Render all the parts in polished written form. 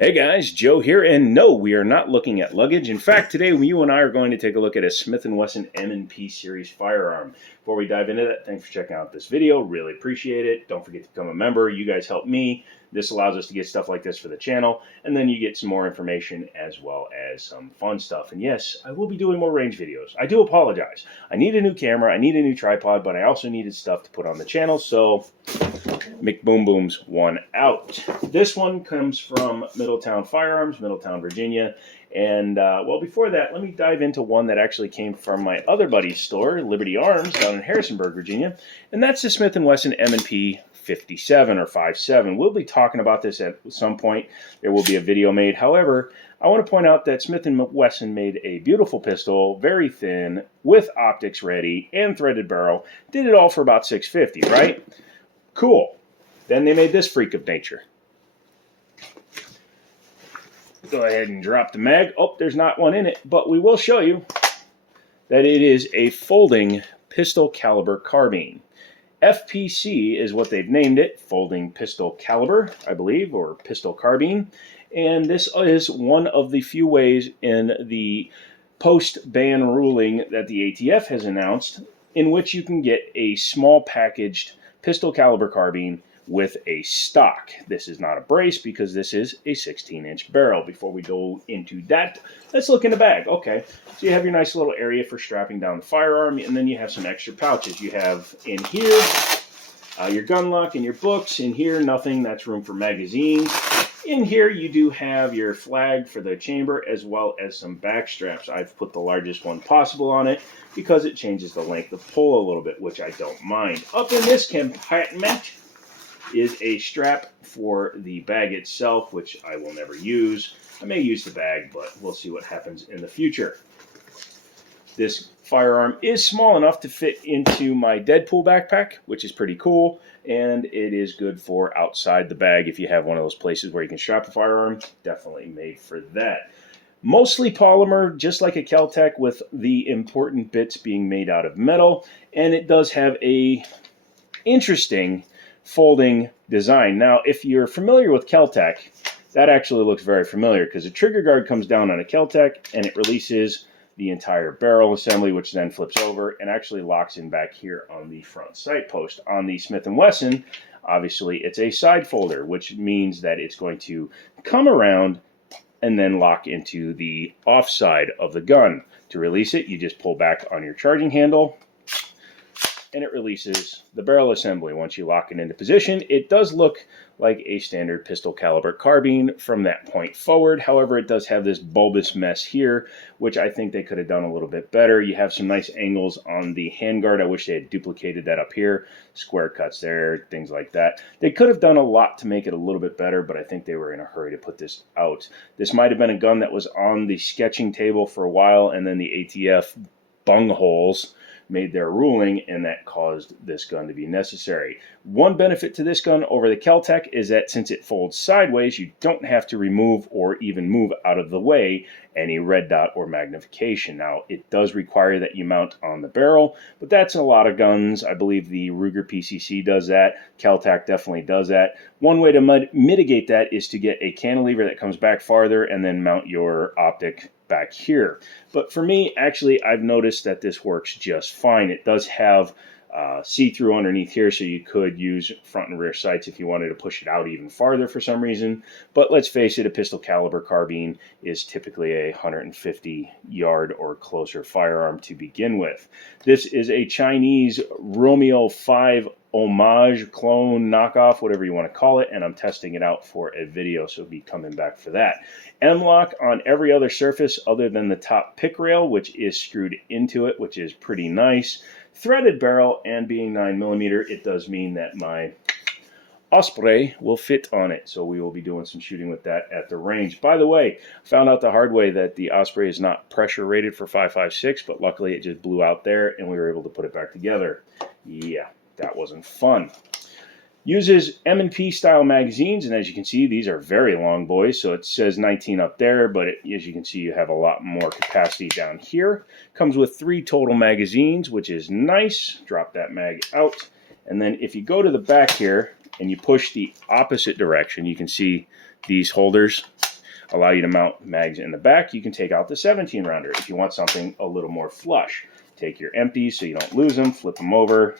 Hey guys, Joe here, and no, we are not looking at luggage. In fact, today you and I are going to take a look at a Smith and Wesson M&P series firearm. Before we dive into that, thanks for checking out this video. Really appreciate it. Don't forget to become a member. You guys help me. This allows us to get stuff like this for the channel, and then you get some more information as well as some fun stuff. And yes, I will be doing more range videos. I do apologize. I need a new camera, I need a new tripod, but I also needed stuff to put on the channel, so McBoom-Boom's one out. This one comes from Middletown Firearms, Middletown, Virginia. And, well, before that, let me dive into one that actually came from my other buddy's store, Liberty Arms, down in Harrisonburg, Virginia. And that's the Smith and Wesson M&P 57 or 57. We'll be talking about this at some point. There will be a video made. However, I want to point out that Smith and Wesson made a beautiful pistol, very thin, with optics ready, and threaded barrel. Did it all for about $650, right? Cool. Then they made this freak of nature. Go ahead and drop the mag. Oh, there's not one in it, but we will show you that it is a folding pistol caliber carbine. FPC is what they've named it, folding pistol caliber, I believe, or pistol carbine. And this is one of the few ways in the post-ban ruling that the ATF has announced in which you can get a small packaged pistol caliber carbine with a stock. This is not a brace because this is a 16-inch barrel. Before we go into that, let's look in the bag. Okay, so you have your nice little area for strapping down the firearm, and then you have some extra pouches. You have in here your gun lock and your books. In here, nothing. That's room for magazines. In here, you do have your flag for the chamber as well as some back straps. I've put the largest one possible on it because it changes the length of pull a little bit, which I don't mind. Up in this compartment is a strap for the bag itself, which I will never use. I may use the bag, but we'll see what happens in the future. This firearm is small enough to fit into my Deadpool backpack, which is pretty cool, and it is good for outside the bag if you have one of those places where you can strap a firearm. Definitely made for that. Mostly polymer, just like a Kel-Tec, with the important bits being made out of metal, and it does have a interesting folding design. Now, if you're familiar with Kel-Tec, that actually looks very familiar because the trigger guard comes down on a Kel-Tec and it releases the entire barrel assembly, which then flips over and actually locks in back here on the front sight post. On the Smith and Wesson, obviously it's a side folder, which means that it's going to come around and then lock into the off side of the gun. To release it, you just pull back on your charging handle, and it releases the barrel assembly. Once you lock it into position, it does look like a standard pistol caliber carbine from that point forward. However, it does have this bulbous mess here, which I think they could have done a little bit better. You have some nice angles on the handguard. I wish they had duplicated that up here. Square cuts there, things like that. They could have done a lot to make it a little bit better, but I think they were in a hurry to put this out. This might have been a gun that was on the sketching table for a while, and then the ATF bungholes made their ruling, and that caused this gun to be necessary. One benefit to this gun over the Kel-Tec is that since it folds sideways, you don't have to remove or even move out of the way any red dot or magnification. Now, it does require that you mount on the barrel, but that's a lot of guns. I believe the Ruger PCC does that. Kel-Tec definitely does that. One way to mitigate that is to get a cantilever that comes back farther and then mount your optic back here. But for me, actually, I've noticed that this works just fine. It does have see-through underneath here, so you could use front and rear sights if you wanted to push it out even farther for some reason. But let's face it, a pistol caliber carbine is typically a 150 yard or closer firearm to begin with. This is a Chinese Romeo 5 homage, clone, knockoff, whatever you want to call it, and I'm testing it out for a video, so be coming back for that. M-lock on every other surface other than the top pick rail, which is screwed into it, which is pretty nice. Threaded barrel, and being 9mm, it does mean that my Osprey will fit on it, so we will be doing some shooting with that at the range. By the way, found out the hard way that the Osprey is not pressure rated for 5.56, but luckily it just blew out there and we were able to put it back together. Yeah, that wasn't fun. Uses M&P style magazines, and as you can see, these are very long boys, so it says 19 up there, but as you can see, you have a lot more capacity down here. Comes with 3 total magazines, which is nice. Drop that mag out, and then if you go to the back here and you push the opposite direction, you can see these holders allow you to mount mags in the back. You can take out the 17 rounder if you want something a little more flush. Take your empties so you don't lose them, flip them over,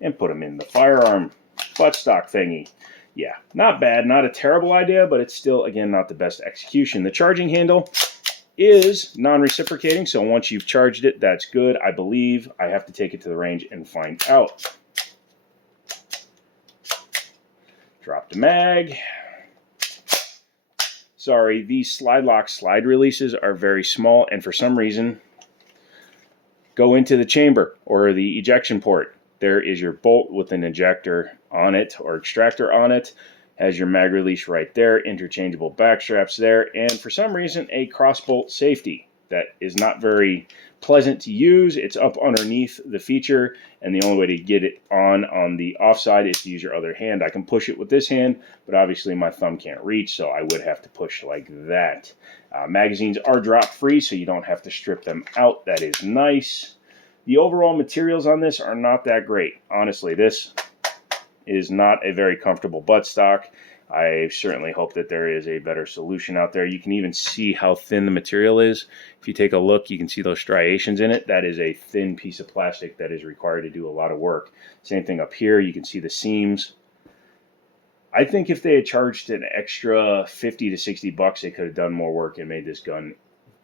and put them in the firearm buttstock thingy. Yeah, not bad, not a terrible idea, but it's still, again, not the best execution. The charging handle is non-reciprocating, so once you've charged it, that's good. I believe I have to take it to the range and find out. Drop the mag. Sorry, these slide lock slide releases are very small, and for some reason go into the chamber or the ejection port. There is your bolt with an ejector on it or extractor on it. Has your mag release right there, interchangeable back straps there, and for some reason a cross bolt safety that is not very pleasant to use. It's up underneath the feature, and the only way to get it on the off side is to use your other hand. I can push it with this hand, but obviously my thumb can't reach, so I would have to push like that. Magazines are drop free, so you don't have to strip them out. That is nice. The overall materials on this are not that great. Honestly, this is not a very comfortable buttstock. I certainly hope that there is a better solution out there. You can even see how thin the material is. If you take a look, you can see those striations in it. That is a thin piece of plastic that is required to do a lot of work. Same thing up here. You can see the seams. I think if they had charged an extra 50 to 60 bucks, they could have done more work and made this gun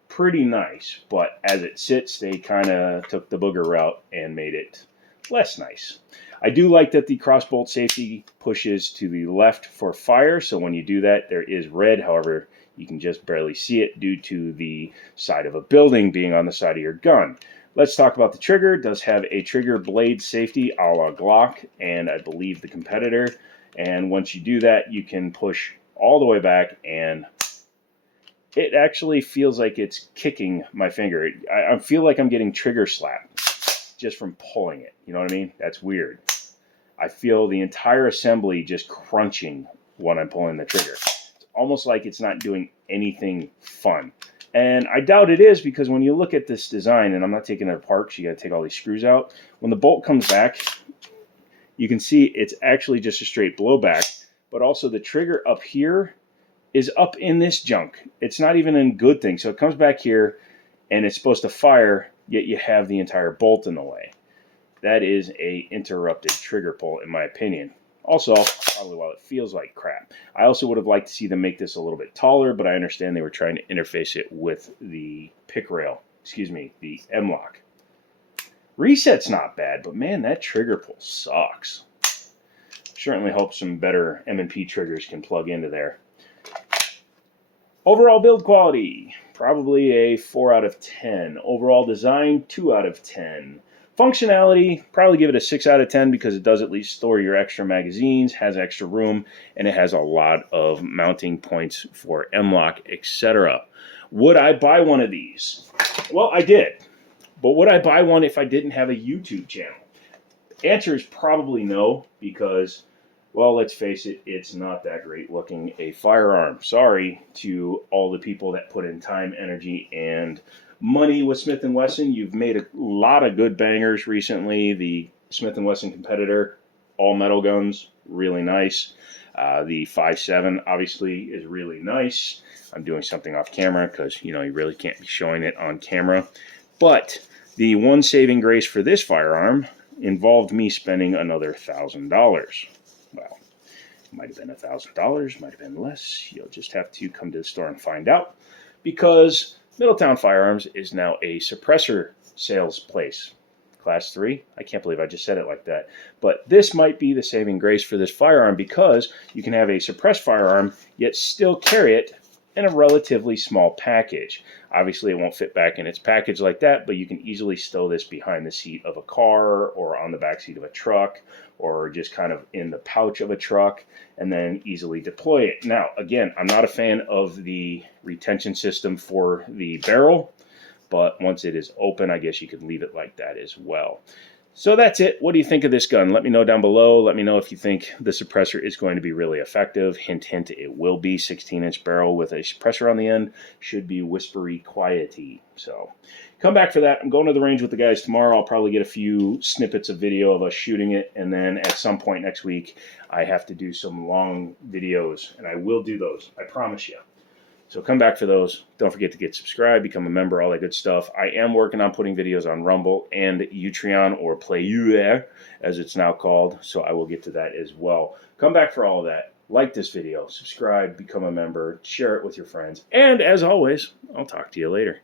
pretty nice. But as it sits, they kind of took the booger route and made it less nice. I do like that the crossbolt safety pushes to the left for fire, so when you do that, there is red. However, you can just barely see it due to the side of a building being on the side of your gun. Let's talk about the trigger. It does have a trigger blade safety a la Glock, and I believe the competitor. And once you do that, you can push all the way back, and it actually feels like it's kicking my finger. I feel like I'm getting trigger slapped just from pulling it. You know what I mean? That's weird. I feel the entire assembly just crunching when I'm pulling the trigger. It's almost like it's not doing anything fun. And I doubt it is, because when you look at this design, and I'm not taking it apart because you got to take all these screws out, when the bolt comes back, you can see it's actually just a straight blowback, but also the trigger up here is up in this junk. It's not even a good thing. So it comes back here and it's supposed to fire, yet you have the entire bolt in the way. That is a interrupted trigger pull, in my opinion. Also, probably while it feels like crap. I also would have liked to see them make this a little bit taller, but I understand they were trying to interface it with the pick rail, the M-lock. Reset's not bad, but man, that trigger pull sucks. Certainly hope some better M&P triggers can plug into there. Overall build quality, probably a 4 out of 10. Overall design, 2 out of 10. Functionality, probably give it a 6 out of 10 because it does at least store your extra magazines, has extra room, and it has a lot of mounting points for M-lock, etc. Would I buy one of these? Well, I did. But would I buy one if I didn't have a YouTube channel? The answer is probably no, because, well, let's face it, it's not that great looking a firearm. Sorry to all the people that put in time, energy, and money with Smith and Wesson. You've made a lot of good bangers recently. The Smith and Wesson competitor, all metal guns, really nice. The 5.7 obviously is really nice. I'm doing something off camera because, you really can't be showing it on camera. But the one saving grace for this firearm involved me spending another $1,000. Well, it might have been $1,000, might have been less. You'll just have to come to the store and find out, because Middletown Firearms is now a suppressor sales place. Class 3. I can't believe I just said it like that. But this might be the saving grace for this firearm, because you can have a suppressed firearm yet still carry it in a relatively small package. Obviously, it won't fit back in its package like that, but you can easily stow this behind the seat of a car or on the back seat of a truck, or just kind of in the pouch of a truck, and then easily deploy it. Now, again, I'm not a fan of the retention system for the barrel, but once it is open, I guess you could leave it like that as well. So that's it. What do you think of this gun? Let me know down below. Let me know if you think the suppressor is going to be really effective. Hint, hint, it will be. 16-inch barrel with a suppressor on the end. Should be whispery, quiety. So come back for that. I'm going to the range with the guys tomorrow. I'll probably get a few snippets of video of us shooting it. And then at some point next week, I have to do some long videos. And I will do those. I promise you. So come back for those. Don't forget to get subscribed, become a member, all that good stuff. I am working on putting videos on Rumble and Utreon, or PlayUR, as it's now called. So I will get to that as well. Come back for all of that. Like this video, subscribe, become a member, share it with your friends. And as always, I'll talk to you later.